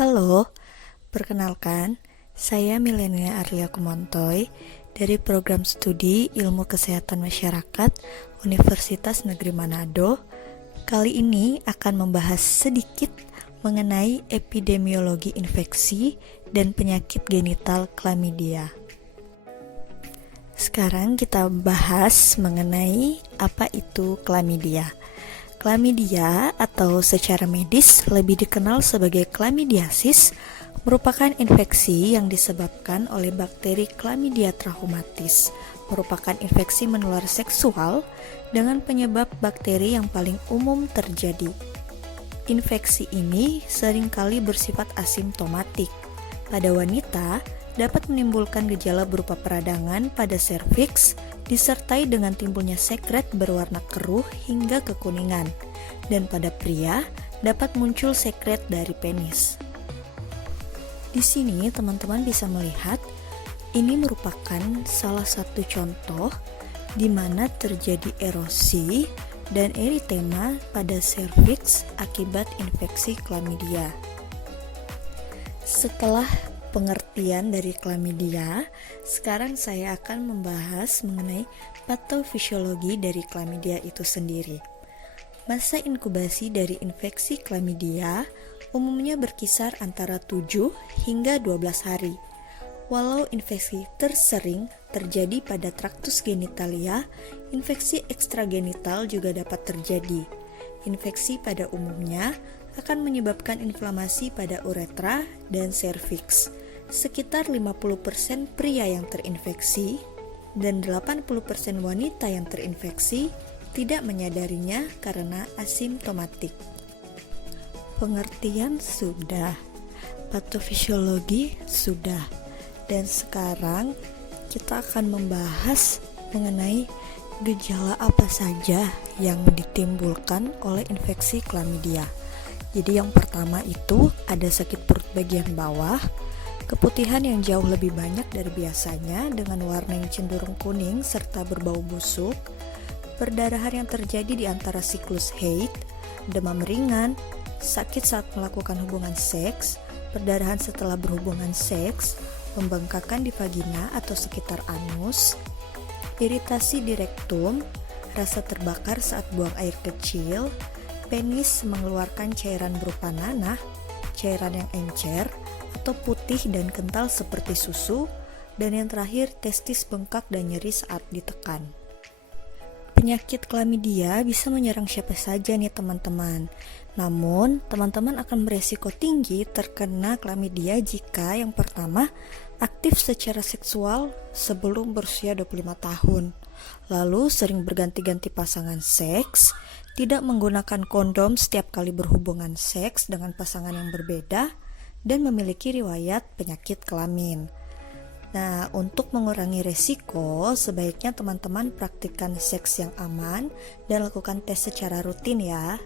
Halo, perkenalkan, saya Milenia Arlia Kumontoy dari Program Studi Ilmu Kesehatan Masyarakat Universitas Negeri Manado. Kali ini akan membahas sedikit mengenai epidemiologi infeksi dan penyakit genital chlamydia. Sekarang kita bahas mengenai apa itu chlamydia. Chlamydia atau secara medis lebih dikenal sebagai chlamydiasis merupakan infeksi yang disebabkan oleh bakteri Chlamydia trachomatis, merupakan infeksi menular seksual dengan penyebab bakteri yang paling umum terjadi. Infeksi ini seringkali bersifat asimptomatik. Pada wanita, dapat menimbulkan gejala berupa peradangan pada serviks, disertai dengan timbulnya sekret berwarna keruh hingga kekuningan, dan pada pria dapat muncul sekret dari penis. Di sini teman-teman bisa melihat ini merupakan salah satu contoh di mana terjadi erosi dan eritema pada serviks akibat infeksi chlamydia. Setelah pengertian dari chlamydia, sekarang saya akan membahas mengenai patofisiologi dari chlamydia itu sendiri. Masa inkubasi dari infeksi chlamydia umumnya berkisar antara 7 hingga 12 hari. Walau infeksi tersering terjadi pada traktus genitalia, infeksi ekstragenital juga dapat terjadi. Infeksi pada umumnya akan menyebabkan inflamasi pada uretra dan serviks. Sekitar 50% pria yang terinfeksi dan 80% wanita yang terinfeksi tidak menyadarinya karena asimptomatik. Pengertian sudah, patofisiologi sudah, dan sekarang kita akan membahas mengenai gejala apa saja yang ditimbulkan oleh infeksi chlamydia. Jadi yang pertama itu ada sakit perut bagian bawah, keputihan yang jauh lebih banyak dari biasanya dengan warna yang cenderung kuning serta berbau busuk, perdarahan yang terjadi di antara siklus haid, demam ringan, sakit saat melakukan hubungan seks, perdarahan setelah berhubungan seks, pembengkakan di vagina atau sekitar anus, iritasi di rektum, rasa terbakar saat buang air kecil, penis mengeluarkan cairan berupa nanah, cairan yang encer atau putih dan kental seperti susu, dan yang terakhir testis bengkak dan nyeri saat ditekan. Penyakit chlamydia bisa menyerang siapa saja nih teman-teman. Namun, teman-teman akan beresiko tinggi terkena chlamydia jika yang pertama aktif secara seksual sebelum berusia 25 tahun. Lalu sering berganti-ganti pasangan seks, tidak menggunakan kondom setiap kali berhubungan seks dengan pasangan yang berbeda, dan memiliki riwayat penyakit kelamin. Nah, untuk mengurangi resiko, sebaiknya teman-teman praktikkan seks yang aman dan lakukan tes secara rutin ya.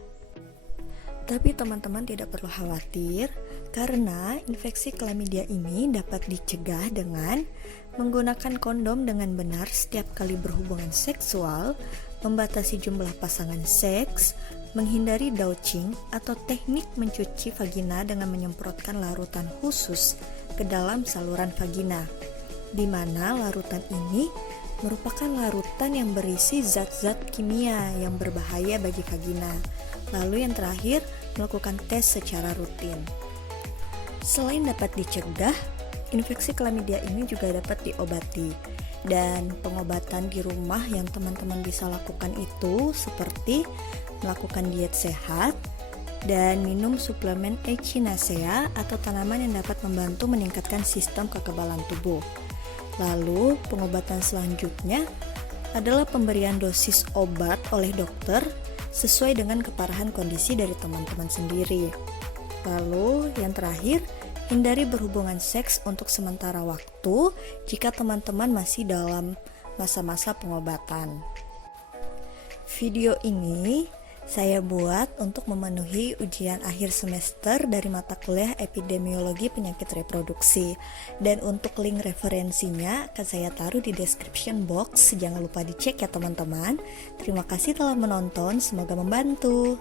Tapi teman-teman tidak perlu khawatir, karena infeksi chlamydia ini dapat dicegah dengan menggunakan kondom dengan benar setiap kali berhubungan seksual, membatasi jumlah pasangan seks, menghindari douching atau teknik mencuci vagina dengan menyemprotkan larutan khusus ke dalam saluran vagina, di mana larutan ini merupakan larutan yang berisi zat-zat kimia yang berbahaya bagi vagina. Lalu yang terakhir, melakukan tes secara rutin. Selain dapat dicegah, infeksi chlamydia ini juga dapat diobati. Dan pengobatan di rumah yang teman-teman bisa lakukan itu seperti melakukan diet sehat dan minum suplemen Echinacea atau tanaman yang dapat membantu meningkatkan sistem kekebalan tubuh. Lalu pengobatan selanjutnya adalah pemberian dosis obat oleh dokter sesuai dengan keparahan kondisi dari teman-teman sendiri. Lalu yang terakhir, hindari berhubungan seks untuk sementara waktu jika teman-teman masih dalam masa-masa pengobatan. Video ini saya buat untuk memenuhi ujian akhir semester dari mata kuliah epidemiologi penyakit reproduksi. Dan untuk link referensinya akan saya taruh di description box. Jangan lupa dicek ya teman-teman. Terima kasih telah menonton, semoga membantu.